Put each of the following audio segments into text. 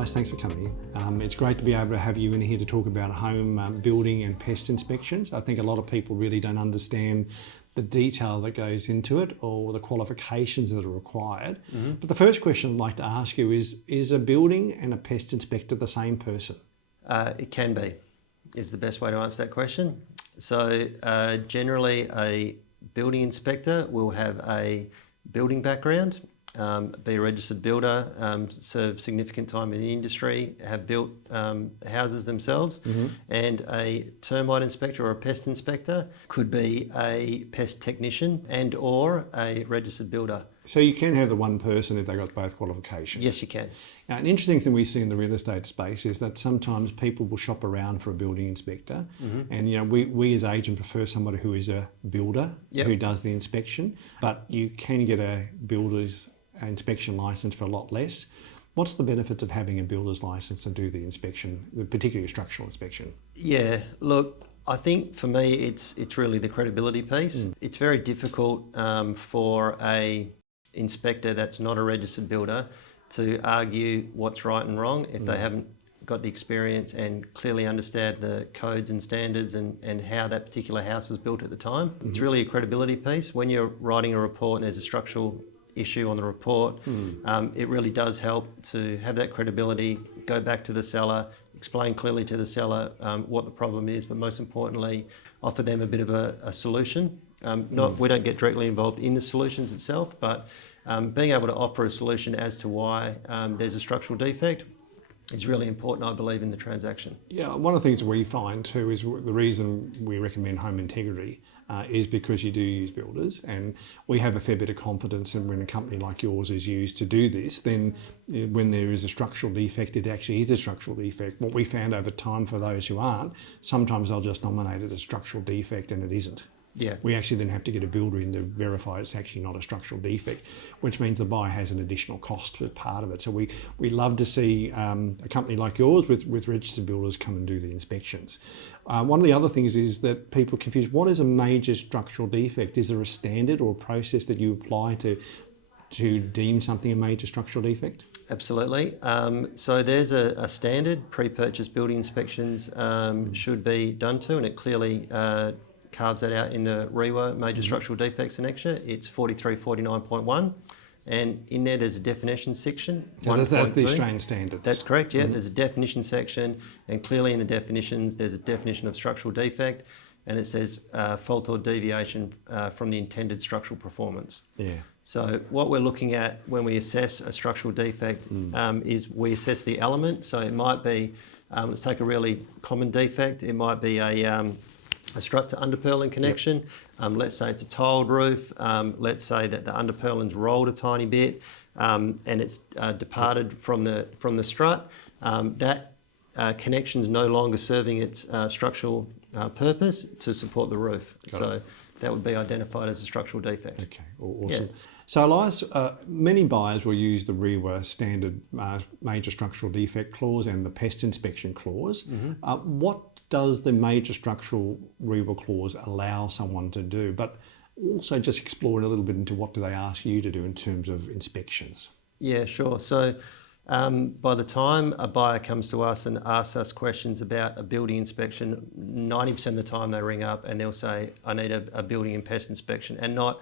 Elias, thanks for coming. It's great to be able to have you in here to talk about home building and pest inspections. I think a lot of people really don't understand the detail that goes into it or the qualifications that are required. But the first question I'd like to ask you is a building and a pest inspector the same person? It can be, is the best way to answer that question. So generally a building inspector will have a building background, be a registered builder, serve significant time in the industry, have built houses themselves, and a termite inspector or a pest inspector could be a pest technician and or a registered builder. So you can have the one person if they've got both qualifications? Yes, you can. Now, an interesting thing we see in the real estate space is that sometimes people will shop around for a building inspector, and we as agents prefer somebody who is a builder who does the inspection, but you can get a builder's inspection licence for a lot less. What's the benefits of having a builder's licence to do the inspection, particularly a structural inspection? Yeah, look, I think for me it's really the credibility piece. It's very difficult for a inspector that's not a registered builder to argue what's right and wrong if they haven't got the experience and clearly understand the codes and standards and how that particular house was built at the time. It's really a credibility piece. When you're writing a report and there's a structural issue on the report, it really does help to have that credibility, go back to the seller, explain clearly to the seller what the problem is, but most importantly, offer them a bit of a solution. We don't get directly involved in the solutions itself, but being able to offer a solution as to why there's a structural defect is really important, I believe, in the transaction. Yeah, one of the things we find too is the reason we recommend home integrity is because you do use builders, and we have a fair bit of confidence in when a company like yours is used to do this, then when there is a structural defect, it actually is a structural defect. What we found over time for those who aren't, sometimes they'll just nominate it as a structural defect and it isn't. Yeah. We actually then have to get a builder in to verify it's actually not a structural defect, which means the buyer has an additional cost as part of it. So we love to see a company like yours with registered builders come and do the inspections. One of the other things is that people are confused. What is a major structural defect? Is there a standard or a process that you apply to deem something a major structural defect? Absolutely. So there's a standard pre-purchase building inspections should be done to, and it clearly carves that out in the REWA Major Structural Defects Annexure. It's 4349.1, and in there's a definition section. So that's the Australian standards. That's correct, yeah. There's a definition section, and clearly in the definitions there's a definition of structural defect, and it says fault or deviation from the intended structural performance. Yeah. So what we're looking at when we assess a structural defect is we assess the element. So it might be, let's take a really common defect, it might be a strut to underpurling connection. Let's say it's a tiled roof. Let's say that the underpurling's rolled a tiny bit and it's departed from the strut. That connection's no longer serving its structural purpose to support the roof. So that would be identified as a structural defect. Okay, awesome. Yeah. So Elias, many buyers will use the REWA standard major structural defect clause and the pest inspection clause. What does the major structural REWA clause allow someone to do? But also just explore a little bit into what do they ask you to do in terms of inspections? Yeah, sure. So by the time a buyer comes to us and asks us questions about a building inspection, 90% of the time they ring up and they'll say, I need a building and pest inspection, and not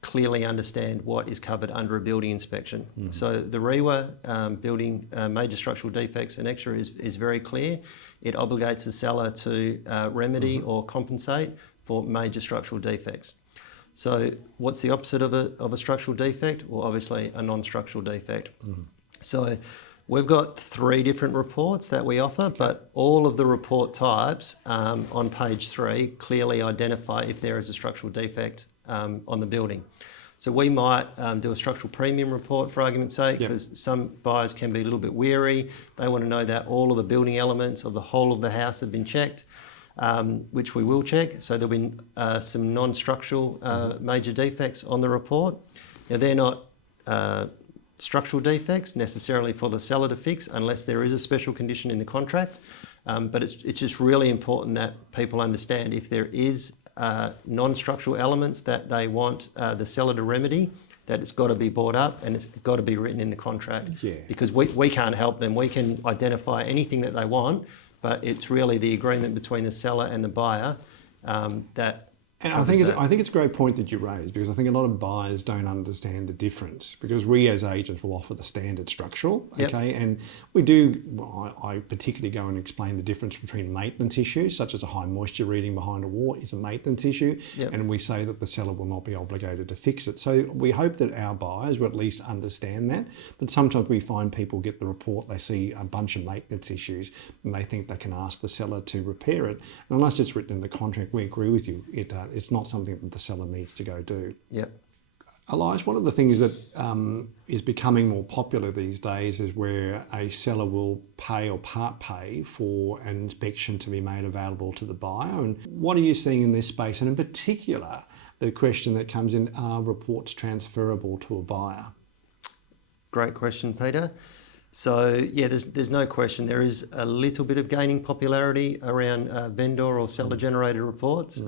clearly understand what is covered under a building inspection. So the REWA building major structural defects annexure is very clear. It obligates the seller to remedy or compensate for major structural defects. So what's the opposite of a structural defect? Well, obviously a non-structural defect. So we've got 3 different reports that we offer, but all of the report types on page 3 clearly identify if there is a structural defect on the building. So we might do a structural premium report, for argument's sake, because some buyers can be a little bit weary. They want to know that all of the building elements of the whole of the house have been checked, which we will check. So there'll be some non-structural major defects on the report. Now they're not structural defects necessarily for the seller to fix unless there is a special condition in the contract. But it's just really important that people understand if there is non-structural elements that they want the seller to remedy, that it's got to be brought up and it's got to be written in the contract. Yeah. Because we can't help them. We can identify anything that they want, but it's really the agreement between the seller and the buyer that. And I think it's a great point that you raised, because I think a lot of buyers don't understand the difference, because we as agents will offer the standard structural, okay, Yep. and we do. Well, I particularly go and explain the difference between maintenance issues, such as a high moisture reading behind a wall is a maintenance issue, Yep. and we say that the seller will not be obligated to fix it. So we hope that our buyers will at least understand that. But sometimes we find people get the report, they see a bunch of maintenance issues, and they think they can ask the seller to repair it. And unless it's written in the contract, we agree with you. It's not something that the seller needs to go do. Yep. Elias, one of the things that is becoming more popular these days is where a seller will pay or part pay for an inspection to be made available to the buyer. And what are you seeing in this space? And in particular, the question that comes in, are reports transferable to a buyer? Great question, Peter. So yeah, there's no question. There is a little bit of gaining popularity around vendor or seller generated reports.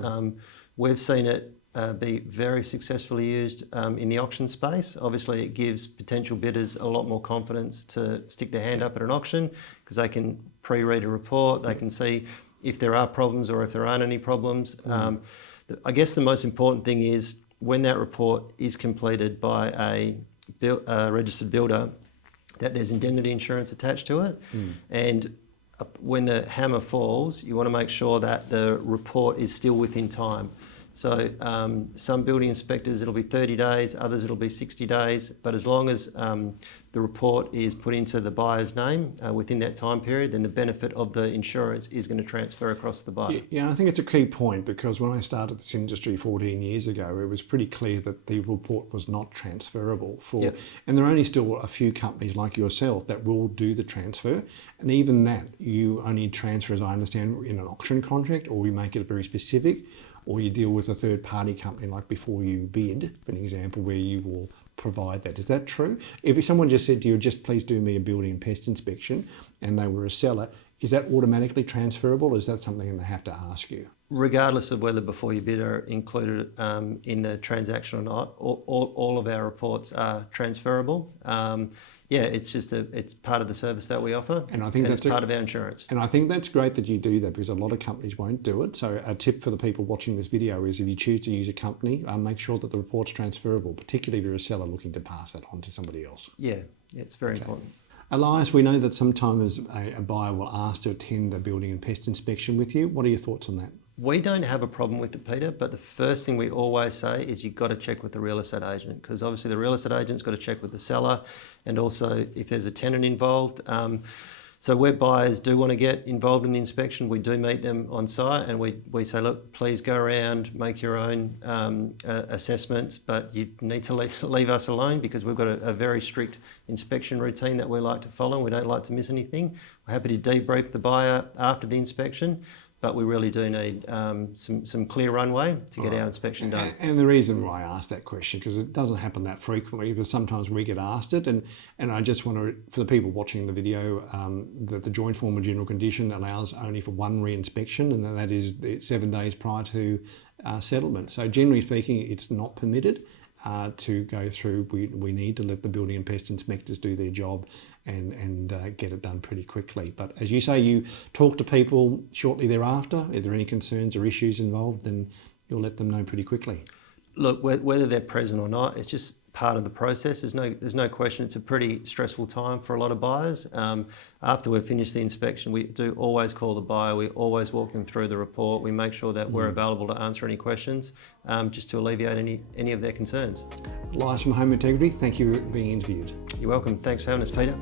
We've seen it be very successfully used in the auction space. Obviously, it gives potential bidders a lot more confidence to stick their hand up at an auction, because they can pre-read a report, they can see if there are problems or if there aren't any problems. I guess the most important thing is when that report is completed by a registered builder, that there's indemnity insurance attached to it. And when the hammer falls, you want to make sure that the report is still within time. So some building inspectors, it'll be 30 days, others it'll be 60 days, but as long as the report is put into the buyer's name within that time period, then the benefit of the insurance is going to transfer across the buyer. Yeah, I think it's a key point, because when I started this industry 14 years ago, it was pretty clear that the report was not transferable and there are only still a few companies like yourself that will do the transfer. And even that, you only transfer, as I understand, in an auction contract, or we make it very specific, or you deal with a third party company like before you bid, for an example, where you will provide that. Is that true? If someone just said to you, just please do me a building and pest inspection, and they were a seller, is that automatically transferable, or is that something they have to ask you? Regardless of whether before you bid are included in the transaction or not, all of our reports are transferable. Yeah, it's just it's part of the service that we offer, and I think that's part of our insurance. And I think that's great that you do that, because a lot of companies won't do it. So a tip for the people watching this video is, if you choose to use a company, make sure that the report's transferable, particularly if you're a seller looking to pass that on to somebody else. Yeah, it's very important. Elias, we know that sometimes a buyer will ask to attend a building and pest inspection with you. What are your thoughts on that? We don't have a problem with it, Peter, but the first thing we always say is you've got to check with the real estate agent, because obviously the real estate agent's got to check with the seller, and also if there's a tenant involved. So where buyers do want to get involved in the inspection, we do meet them on site, and we say, look, please go around, make your own assessments, but you need to leave us alone, because we've got a very strict inspection routine that we like to follow, and we don't like to miss anything. We're happy to debrief the buyer after the inspection, but we really do need some clear runway to get our inspection done. And the reason why I asked that question, because it doesn't happen that frequently, but sometimes we get asked it, and I just want to, for the people watching the video, that the joint form of general condition allows only for one re-inspection, and that is 7 days prior to settlement. So generally speaking, it's not permitted to go through. We need to let the building and pest inspectors do their job and get it done pretty quickly. But as you say, you talk to people shortly thereafter. If there are any concerns or issues involved, then you'll let them know pretty quickly. Look, whether they're present or not, it's just part of the process. There's no question. It's a pretty stressful time for a lot of buyers. After we've finished the inspection, we do always call the buyer. We always walk them through the report. We make sure that we're available to answer any questions, just to alleviate any of their concerns. Elias from Home Integrity, thank you for being interviewed. You're welcome. Thanks for having us, Peter.